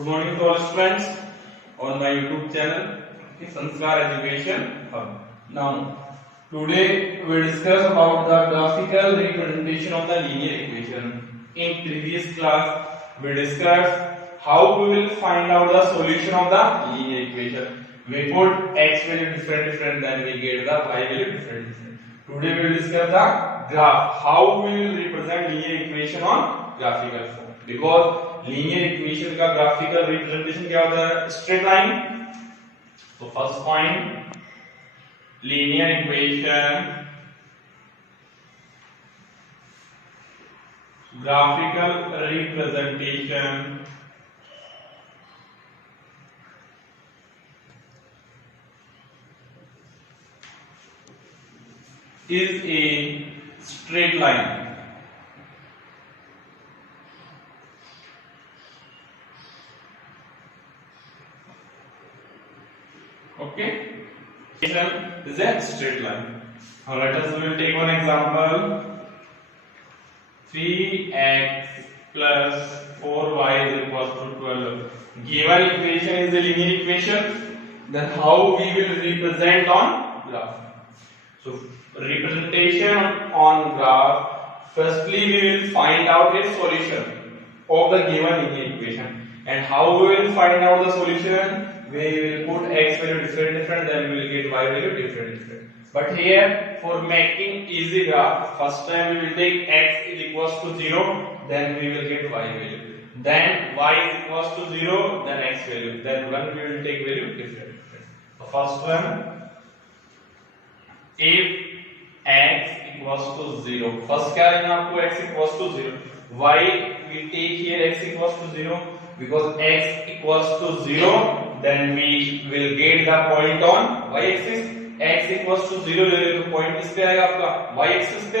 Good morning to all students on my YouTube channel, Sanskar Education Hub. Now, today we discuss about the graphical representation of the linear equation. In previous class, we discussed how we will find out the solution of the linear equation. We put x value different, then we get the y value different. Today we will discuss the graph, how we will represent linear equation on graphical form. Because linear equation का graphical representation क्या होता है? Straight line. तो first point, linear equation graphical representation is a straight line. Okay, is a straight line. Now let us will take one example. 3x plus 4y is equals to 12. Given equation is a linear equation. Then how we will represent on graph? So representation on graph. Firstly, we will find out a solution of the given linear equation. And how we will find out the solution? We will put x value different, then we will get y value different. But here, for making easy graph, first time we will take x is equals to 0, then we will get y value. Then y is equals to 0, then x value. Then one we will take value different. The first one, if x equals to 0, first क्या लेना आपको x equals to 0. Why we take here x equals to 0? Because x equals to 0. Then we will get the point on y-axis. X equals to 0 ले ले तो point किस पे आएगा आपका? Y-axis पे.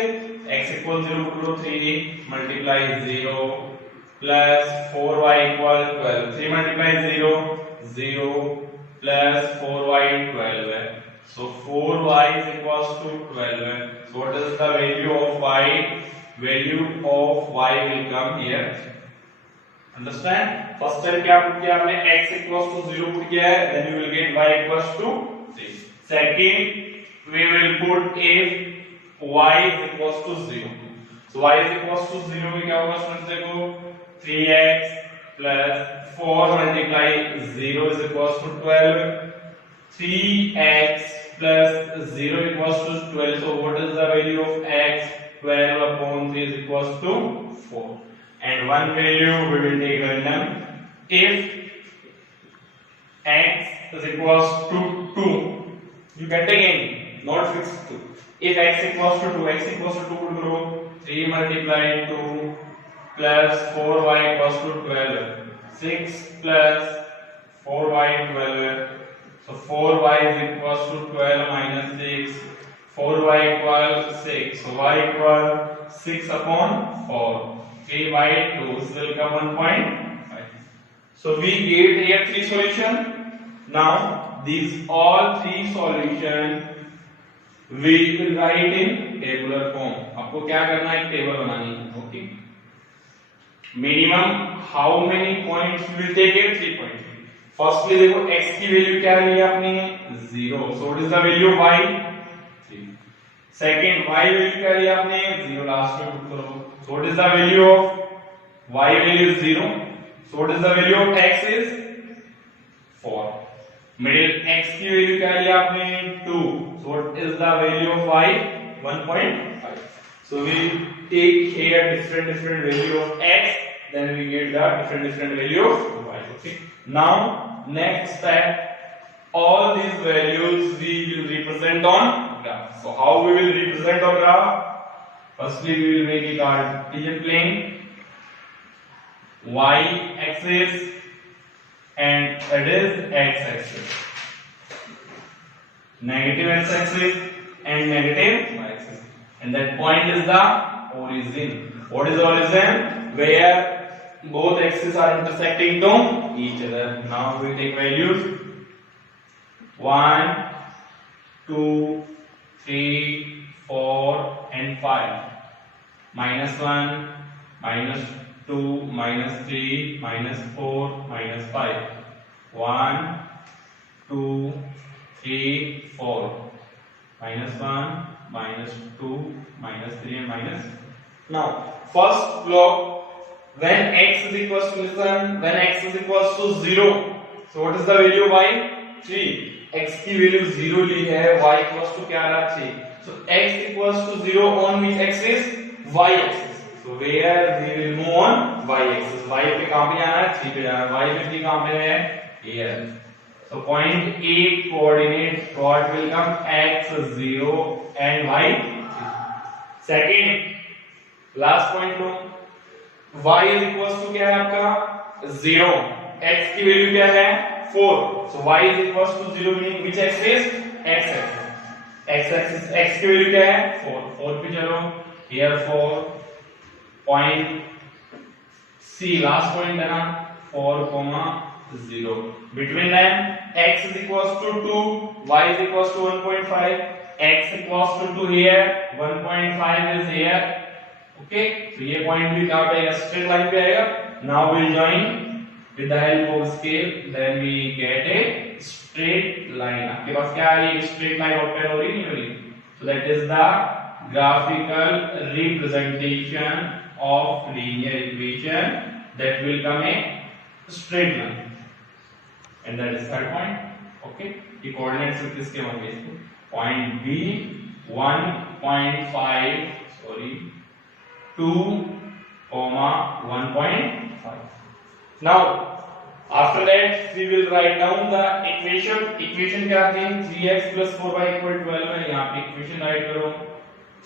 X equals 0 put low 3 multiply 0 plus 4y equal 12. 3 multiply 0 0 plus 4y 12. So 4y is equals to 12. So what is the value of y? Value of y will come here. Understand? First time क्या put किया आपने? x equals to 0 put किया है, then you will get y equals to 3. Second, we will put if y is equals to 0. So y is equals to 0 में क्या होगा students? देखो 3x plus 4 multiply 0 is equals to 12. 3x plus 0 equals to 12. So what is the value of x? 12 upon 3 is equals to 4. And one value we will take random. If x is equals to 2, you can take any, not fixed 2. If x equals to 2, x equals to 2 put करो 3 multiply 2 plus 4y equals to 12. 6 plus 4y 12. So 4y is equals to 12 minus 6. 4y equals 6. So y equals 6 upon 4. 3 by 2 will come 1.5. So we get here 3 solution. Now these all 3 solution we will write in tabular form. आपको क्या करना है? Table बनानी है. Okay. Minimum how many points we will take it? 3 points. Firstly देखो x की value क्या ली आपने? 0. So what is the value of y? 3. Second y value क्या ली आपने? 0. लास्ट में पुट करो. So what is the value of y value is 0. So what is the value of x is 4. Middle x की value क्या ली आपने? 2. So what is the value of y? 1.5. So we take here different value of x, then we get the different value of y. Okay. Now next step, all these values we will represent on graph. So how we will represent on graph? Firstly, we will make it Cartesian plane, y-axis, and it is x-axis. Negative x-axis and negative y-axis. And that point is the origin. What is origin? Where both axes are intersecting to each other. Now we take values 1, 2, 3, 4, and 5. -1, -2, 2 minus 3 minus 4 minus 5. 1 2 3 4 minus 1 minus 2 minus 3 and minus. Now first block, when x is equals to, listen, when x is equals to 0, so what is the value y? 3. x की value 0 ली है, y equals to क्या रहा? 3. so x equals to 0 on which axis? y axis. so where we will move on y axis. y पे कहां पे जाना है? 3 पे जाना है. y पे कहां पे है? here. so point A coordinate what will come? x 0 and y 3. second last point low, y is equals to क्या है आपका? 0. x की वैल्यू क्या है? 4. so y is equals to 0 meaning which axis? x axis. x axis, x की value क्या है? 4. 4 पे चलो, here 4. point C last point है ना, 4, 0. between them x is equals to 2, y is equals to 1.5. x equals to 2 here, 1.5 is here. okay, so ये point भी कहाँ पे आएगा? straight line पे आएगा. now we'll join with the help of scale, then we get a straight line. आपके पास क्या है? ये straight line obtain हो रही नहीं हो रही? so that is the graphical representation of linear equation that will come a straight line, and that is third point. okay, ये coordinates किसके होंगे? इसको point B 1.5 sorry 2, 1.5. now after that we will write down the equation क्या थी? 3x plus 4y equal 12 है. यहाँ पे equation write करो,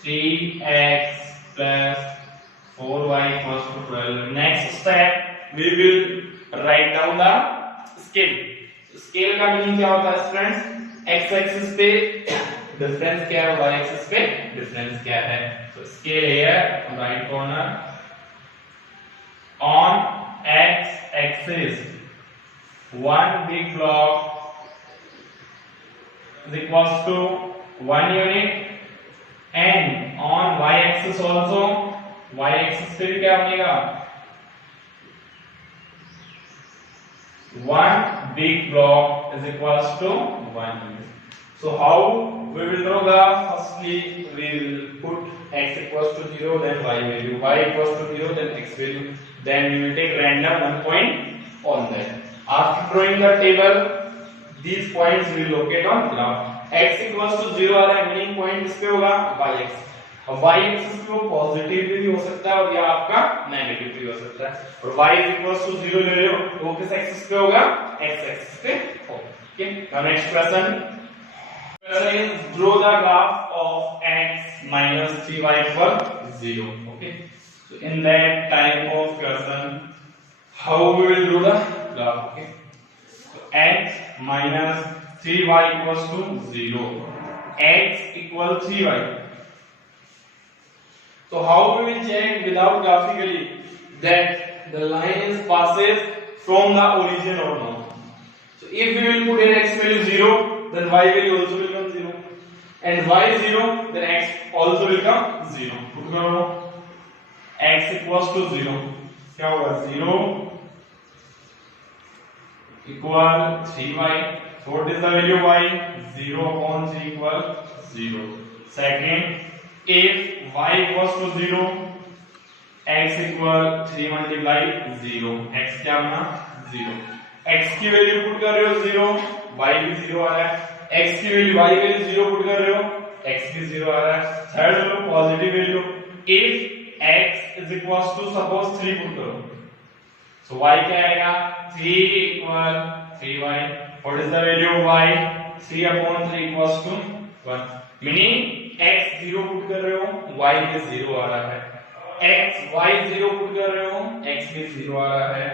3x plus 4y equals to 12. next step we will write down the scale. scale का meaning क्या होता है स्टूडेंट्स? x axis पे डिफरेंस क्या है, y axis पे डिफरेंस क्या है. so scale here right corner on x axis one big block is equals to 1 unit, and on y axis also, y axis पे भी क्या बनेगा? one big block is equals to 1 unit. so how we will draw the? firstly we will put x equals to 0, then y value, y equals to 0, then x value, then we will take random one point on that. after drawing the table, these points we will locate on graph. x equals to 0 आ रहा है, meaning point किस पे होगा? y axis. अब y axis पे वो positive भी हो सकता है और या आपका नेगेटिव भी हो सकता है. और y is equals to 0 ले रहे हो तो वो किस एक्सिस पे होगा? x axis पे होगा. okay, now next question is draw the graph of x minus 3y equal 0. okay, so in that type of question how we will do the graph? okay, so x minus 3y equals to 0, x equal 3y. so how we will check without graphically that the line is passes from the origin or not? so if we will put in x value 0, then y value also will come 0, and y 0, then x also will come 0. put करो x equals to 0, क्या होगा? 0 equal 3y. so what is the value of y? 0 upon 3 equal 0. second, if y equals to 0, x equal 3 multiply 0, x क्या बना? 0. x की value put कर रहे हो 0, y भी 0 आ रहा है. x की वैल्यू y वैल्यू 0 पुट कर रहे हो, x भी 0 आ रहा है. Third low positive value, if x is equals to suppose 3 put करो, so y क्या आएगा? 3 equal 3y. what is the value of y? 3 upon 3 equals to 1. meaning x 0 put कर रहे हो, y भी 0 आ रहा है. x y 0 पुट कर रहे हो, x भी 0 आ रहा है.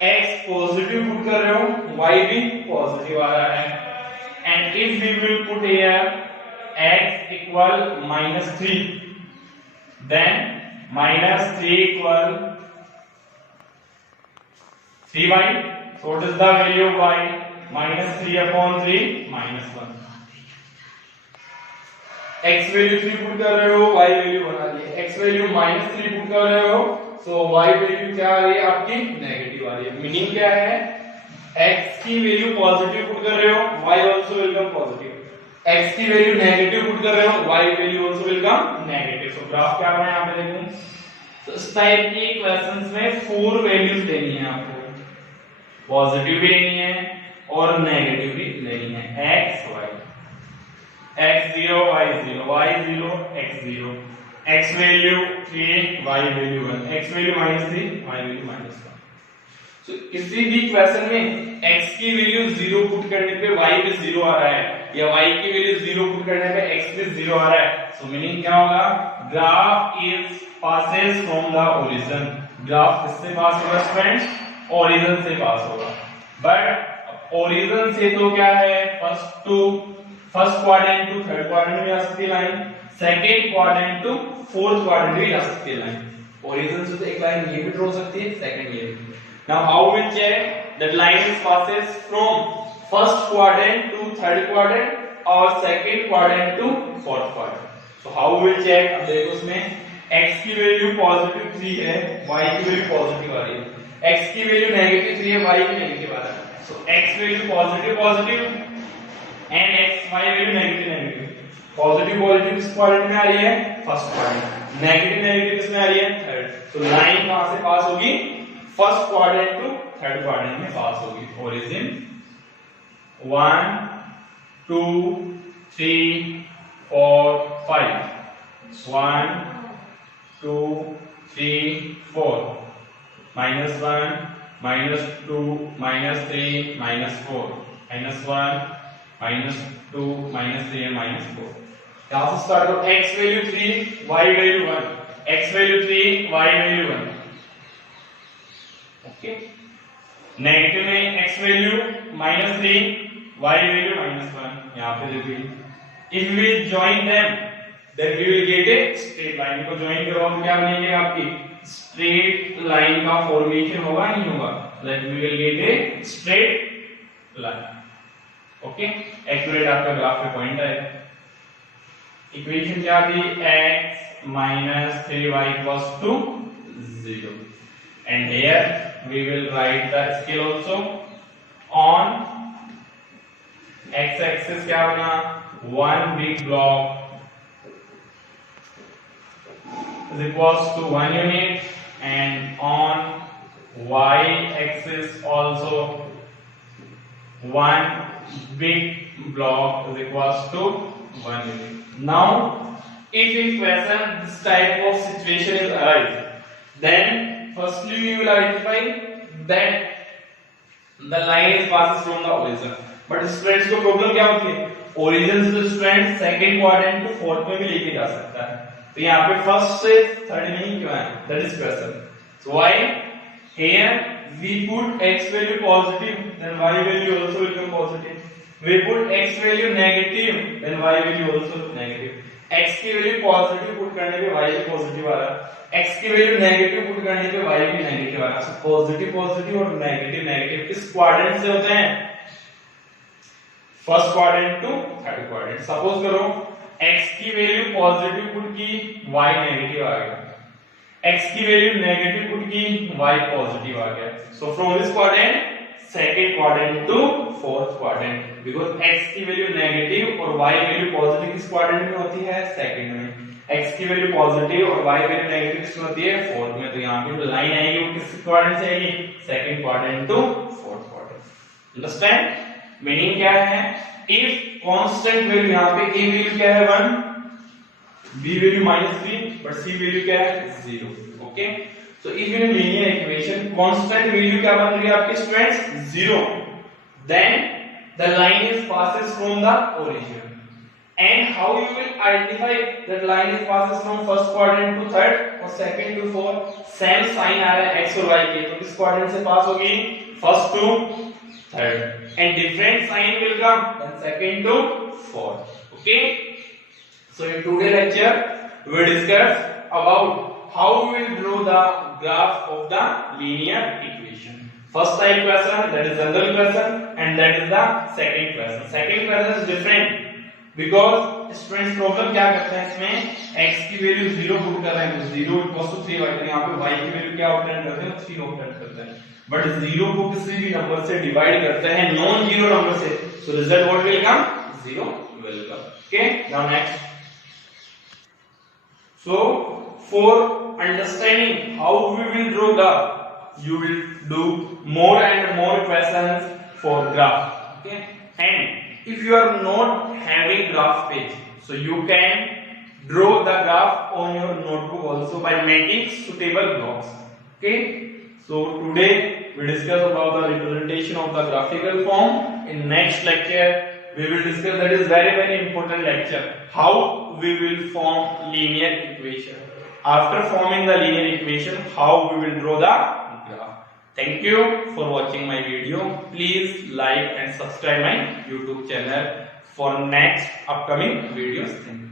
x पॉजिटिव पुट कर रहे हो, y भी पॉजिटिव आ रहा है. and if we will put here x equal -3, then -3 equal 3y. so what is the value of y? -3 upon 3 -1. x value 3 put कर रहे हो, y वैल्यू बना दिए. x वैल्यू -3 पुट कर रहे हो, सो y वैल्यू क्या आ रही है आपकी नेगेटिव आ रही है। मीनिंग क्या है, x की वैल्यू पॉजिटिव पुट कर रहे हो, y also will come positive, x की वैल्यू नेगेटिव पुट कर रहे हो, y value also will come negative. So graph क्या बना है यहाँ पे देखो, तो इस टाइप की क्वेश्चंस में 4 वैल्यूज लेनी है आपको, पॉजिटिव भी लेनी है और नेगेटिव भी लेनी है। x y, x0 y0, y0 x0, x value 3 y value 1, x value -3 y value -1। सो किसी भी क्वेश्चन में x की वैल्यू 0 पुट करने पे y पे 0 आ रहा है या y की वैल्यू 0 पुट करने पे x पे 0 आ रहा है, सो मीनिंग क्या होगा, graph is passes from the origin। Graph किससे पास होगा फ्रेंड्स, ओरिजिन से पास होगा। बट ओरिजिन से तो क्या है, first quadrant to third quadrant में आ सकती है line, second quadrant to fourth quadrant में आ सकती है लाइन। ओरिजिन से तो एक लाइन ये भी ड्रॉ सकती है, सेकंड ये भी। Now how will check that line is passes from first quadrant to third quadrant और second quadrant to fourth quadrant. So how will check, अब देखो उसमें x की वैल्यू पॉजिटिव 3 है, y की वैल्यू पॉजिटिव आ रही है, x की वैल्यू नेगेटिव 3 है, y की नेगेटिव आ रहा है। सो x value positive and x y value negative. Positive किस क्वाड्रेंट में आ रही है, फर्स्ट क्वाड्रेंट, नेगेटिव किस में आ रही है, थर्ड। तो लाइन कहां से पास होगी, first quadrant to third quadrant में पास होगी। Origin 1 2 3 4 5, 1 2 3 4, -1 -2 -3 -4, -1 -2 -3 and -4। यहां से स्टार्ट करो, x value 3 y value 1, x value 3 y value 1। Okay, negative में x वैल्यू -3 y वैल्यू -1। यहां पे देखिए, if we join them then we will get a straight line। को ज्वाइन करो हम क्या बनेंगे, आपकी स्ट्रेट लाइन का फॉर्मेशन होगा, नहीं होगा, that we will get a straight line। Okay, accurate आपका ग्राफ पे पॉइंट है। इक्वेशन क्या थी, x minus 3y equals to 0 and here we will write the scale also। on x axis क्या बना, one big block is equals to 1 unit and on y axis also one big block is equals to 1 unit। Now if in question this type of situation is arise, then firstly we will identify that the line is passes from the origin। but students को problem क्या होती है, origin से student second quadrant to fourth में भी लेके जा सकता है, तो यहाँ पे फर्स्ट से थर्ड नहीं क्यों है, that is question. So why here we put x value positive then y value also will come positive, we put x value negative then y value also negative. x की value positive put करने पे y भी positive आ रहा है, x की value negative put करने पे y भी नेगेटिव आ रहा है। सो पॉजिटिव और नेगेटिव किस क्वाड्रेंट से होते हैं, first quadrant to third quadrant. Suppose करो x की वैल्यू पॉजिटिव पुट की, y नेगेटिव आ गया, x की वैल्यू नेगेटिव पुट की, y पॉजिटिव आ गया। So from this quadrant second quadrant to fourth quadrant, because x की वैल्यू नेगेटिव और y value positive किस क्वाड्रेंट में होती है, सेकंड में। x की वैल्यू पॉजिटिव और y वैल्यू नेगेटिव किस में होती है, फोर्थ में। तो यहां पे जो लाइन आएगी वो किस क्वाड्रेंट से आएगी, second quadrant to fourth quadrant. Understand, meaning क्या है, इफ कांस्टेंट वैल्यू, यहाँ पे a वैल्यू क्या है 1, b value -3 but c value क्या है 0। Okay, so if in linear equation constant value क्या बन रही है आपके students 0, then the line is passes from the origin। and how you will identify that line is passes from first quadrant to third और second to fourth, same sign आ रहा है x और y के, तो किस क्वाड्रेंट से पास होगी, first to third, and different sign will come then second to fourth। okay, so in today's lecture we will discuss about how we will draw the graph of the linear equation। first type question, that is general question, and that is the second question। second question is different because students problem क्या करते हैं इसमें x की value 0 put कर रहे हैं तो 0 equals to 3 y, यहाँ पे y की वैल्यू क्या ऑब्टेन करते हैं 3 ऑब्टेन करते हैं, बट 0 को किसी भी नंबर से डिवाइड करते हैं नॉन जीरो नंबर से, so result what will come 0 will come. Okay, now next. So for understanding how we will draw graph, you will do more and more questions for graph. Okay, and if you are not having graph page, so you can draw the graph on your notebook also by making suitable blocks. Okay, so today we discuss about the representation of the graphical form. In next lecture we will discuss, that is very important lecture, how we will form linear equation. After forming the linear equation, how we will draw the graph. Thank you for watching my video. Please like and subscribe my YouTube channel for next upcoming videos. Thank you.